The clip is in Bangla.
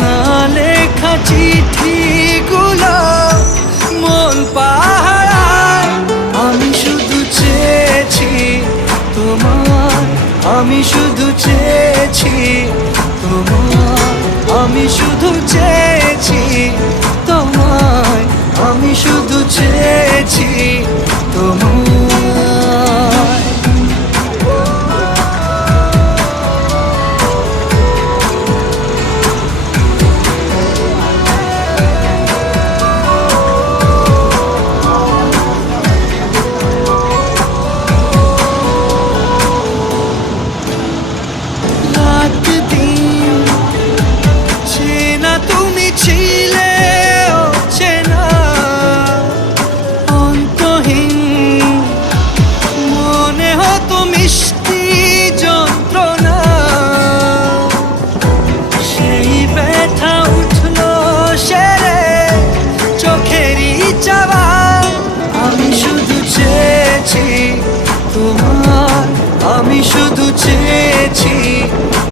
না লেখা চিঠিগুলো মন পাহারায়। আমি শুধু চেয়েছি তোমার, আমি শুধু চেয়েছি তোমার, আমি শুধু চেয়েছি তোমায়, আমি শুধু চেয়েছি তোমায়। রাত দিন চেনা তুমি ছিলে, চেনা অন্তহীন মনে হতো মিষ্টি যন্ত্রণা। সেই ব্যথা উঠলো সেরে চোখেরই চাওয়া। আমি শুধু চেয়েছি তোমার, আমি শুধু চেয়েছি